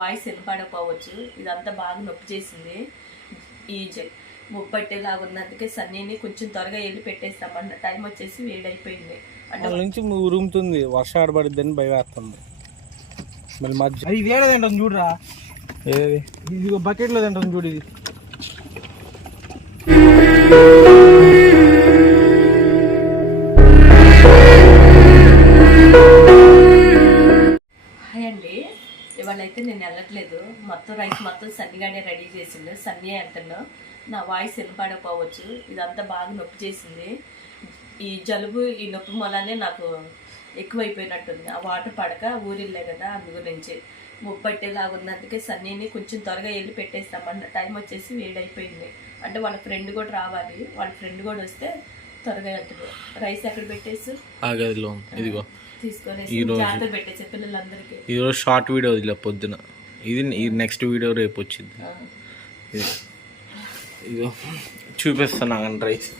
Voice వినపడకపోవచ్చు. ఇదంతా బాగా నొప్పి చేసింది. ఈ ముప్పట్టేలాగా ఉన్నందుకే సన్నీని కొంచెం త్వరగా వెళ్ళి పెట్టేస్తామన్న టైం వచ్చేసి వేడైపోయింది. అంటే నుంచి ఉరుముతుంది, వర్షం ఆడబడిద్దని భయవేస్తుంది. మళ్ళీ మధ్య అది వేరే తింటాం చూడరా, ఏది ఇది బకెట్లో తింటాం చూడు. ఇది హాయ్ అండి. ఇవాళ అయితే నేను వెళ్ళట్లేదు. మొత్తం రైస్ మొత్తం సన్నిగానే రెడీ చేసిండు. సన్నీ అంటున్నా, నా వాయిస్ వినపడకపోవచ్చు. ఇదంతా బాగా నొప్పి చేసింది. ఈ జలుబు ఈ నొప్పి మూలానే నాకు ఎక్కువైపోయినట్టుంది. ఆ వాటర్ పడక ఊరిల్లే కదా, అందు గురించి ముప్పట్టేలాగా ఉన్నందుకే సన్నీని కొంచెం త్వరగా వెళ్ళి పెట్టేస్తామన్న టైం వచ్చేసి వేడైపోయింది. అంటే వాళ్ళ ఫ్రెండ్ కూడా రావాలి. వాళ్ళ ఫ్రెండ్ కూడా వస్తే త్వరగా వెళ్తుంది. రైస్ ఎక్కడ పెట్టేసి ఇదిగో తీసుకొని జాగ్రత్త పెట్టేసి పిల్లలందరికీ. ఈరోజు షార్ట్ వీడియో వదిలే పొద్దున, ఇది నెక్స్ట్ వీడియో రేపు వచ్చింది. ఇదిగో చూపిస్తాను కానీ రైస్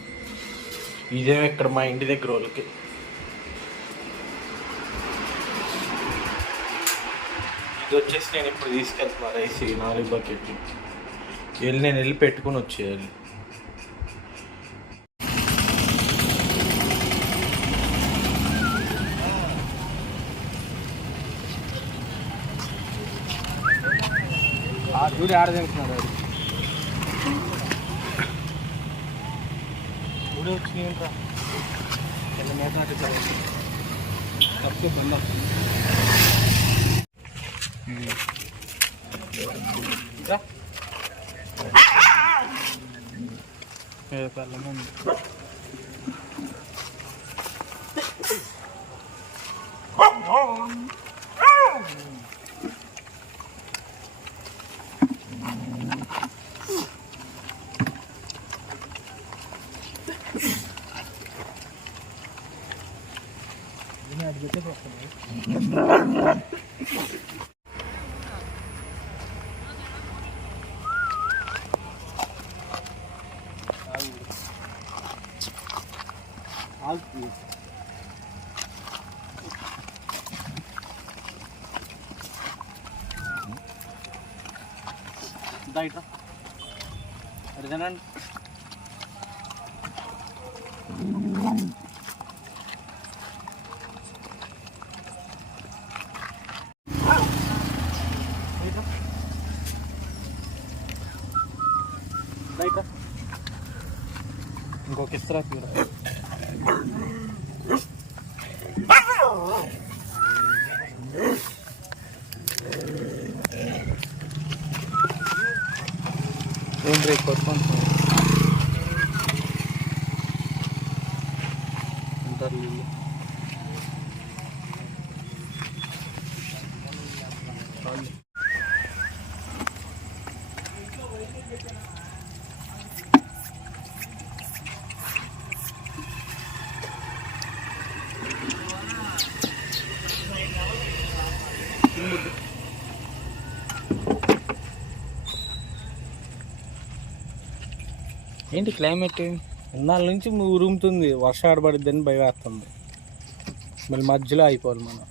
ఇదే ఇక్కడ మా ఇంటి దగ్గర వాళ్ళకి. ఇది వచ్చేసి నేను ఇప్పుడు తీసుకెళ్తున్నా రైస్, 4 బకెట్లు నేను వెళ్ళి పెట్టుకుని వచ్చేయాలి. చూడు ఆడదనుకున్నాడు అది చూడే వచ్చినాయంట. చిన్న మేత తప్పే బంద ఇట్లా అడిగానండి. ఇంకొక ఇస్తరా ఏం రేపు కొట్టుకుంటున్నాం ఉంటారు వీళ్ళు. ఏంటి క్లైమేట్ ఇన్నాళ్ళ నుంచి ఉరుముతుంది, వర్షం ఆడబడిద్దని భయవేస్తుంది. మళ్ళీ మధ్యలో అయిపోవాలి మనం.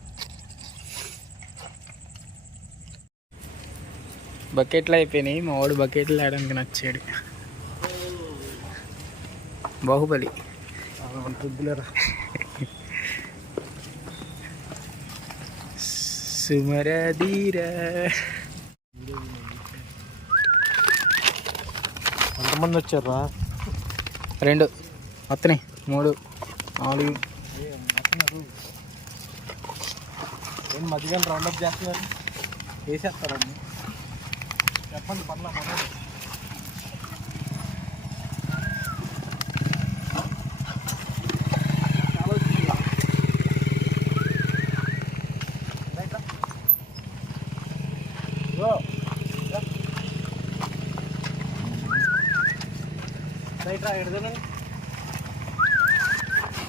బకెట్లు అయిపోయినాయి. మా వాడు బకెట్లు ఆడడానికి నచ్చాడు. బాహుబలి సుమరధీరా. ఎంతమంది వచ్చారా? 2 వస్తున్నాయి, 3, 4. ఏం మధ్యగా రౌండప్ చేస్తున్నారు, వేసేస్తారండి. చెప్పండి పర్లా రైట్ రా ఎడదనండి.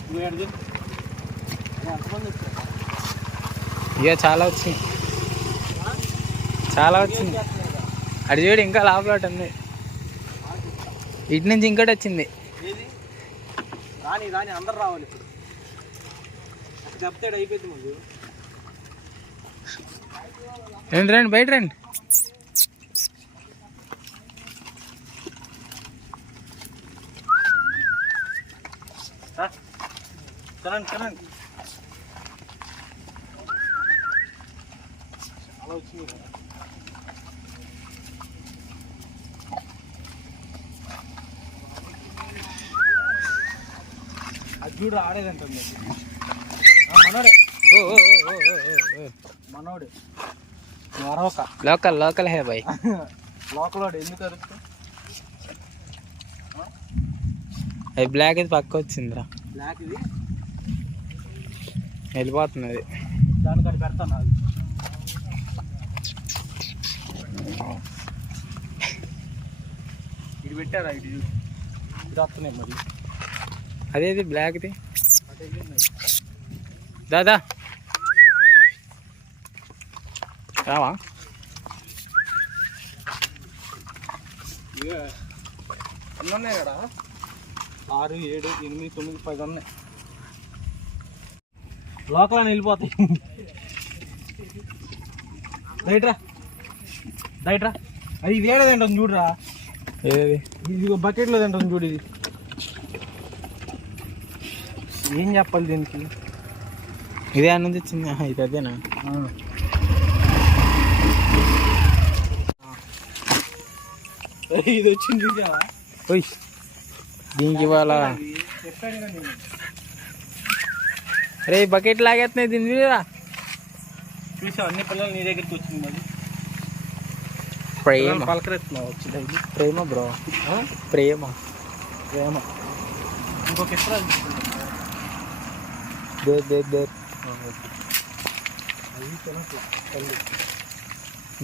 నువ్వు ఎడదు ఎంతమంది వచ్చారు? ఇక చాలా వచ్చింది, చాలా వచ్చింది. అటు చూడు ఇంకా లోపల ఉంది. ఇటు నుంచి ఇంకోటి వచ్చింది. రాని రాని అందరు రావాలి. ఇప్పుడు చెప్తాడు అయిపోయింది. ముందు రండి రండి, బయట రండి. తినండి తినండి. అలా వచ్చింది కదా. అది చూడు ఆడేదంటుంది. మనోడే మనోడు మరొక లోకల్ లోకల్ హే బాయ్. లోకలోడు ఎందుకు అరుస్తా? అది బ్లాక్ ఇది పక్క వచ్చిందిరా, బ్లాక్ ఇది వెళ్ళిపోతున్నది. దానికని పెడతాను అది. ఇది పెట్టారా? ఇది చూడు, ఇది వస్తున్నాయి మరి. అదేది బ్లాక్ది దాదా రావా? ఎన్ని ఉన్నాయి కదా? 6, 7, 8, 9, 10 ఉన్నాయి. లోకల్ అని వెళ్ళిపోతాయి. రైట్రా రైట్రా. అది ఇది ఏడా తింటుంది చూడరా. ఏది ఇది బకెట్లో తింటుంది చూడు. ఇది ఏం చెప్పాలి దీనికి? ఇదే అన్నది వచ్చింది. ఇది అదేనా? ఇది వచ్చింది చూసావా? ఓయ్ దీనికి ఇవాళ చెప్పాను కదా నేను. రే బకెట్ లాగేస్తున్నాయి దీని మీద. చూసావు అన్ని పిల్లలు నీ దగ్గరికి వచ్చింది. మరి ప్రేమ పలకరెత్తున్నావు వచ్చింది. ప్రేమ బ్రో, ప్రేమ ప్రేమ. ఇంకొక ఇస్తా.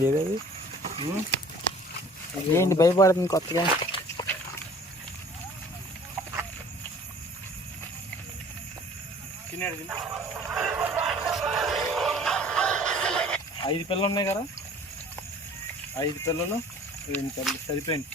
ఏదేది ఏంటి భయపడుతుంది కొత్తగా? తినేది 5 పిల్లలు ఉన్నాయి కదా. 5 పిల్లలు 2 పిల్లలు సరిపోయింది.